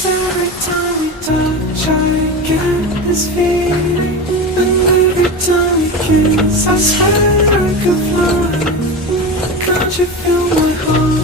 'Cause every time we touch, I get this feeling, and every time we kiss, I swear I could fly. Can't you feel my heart?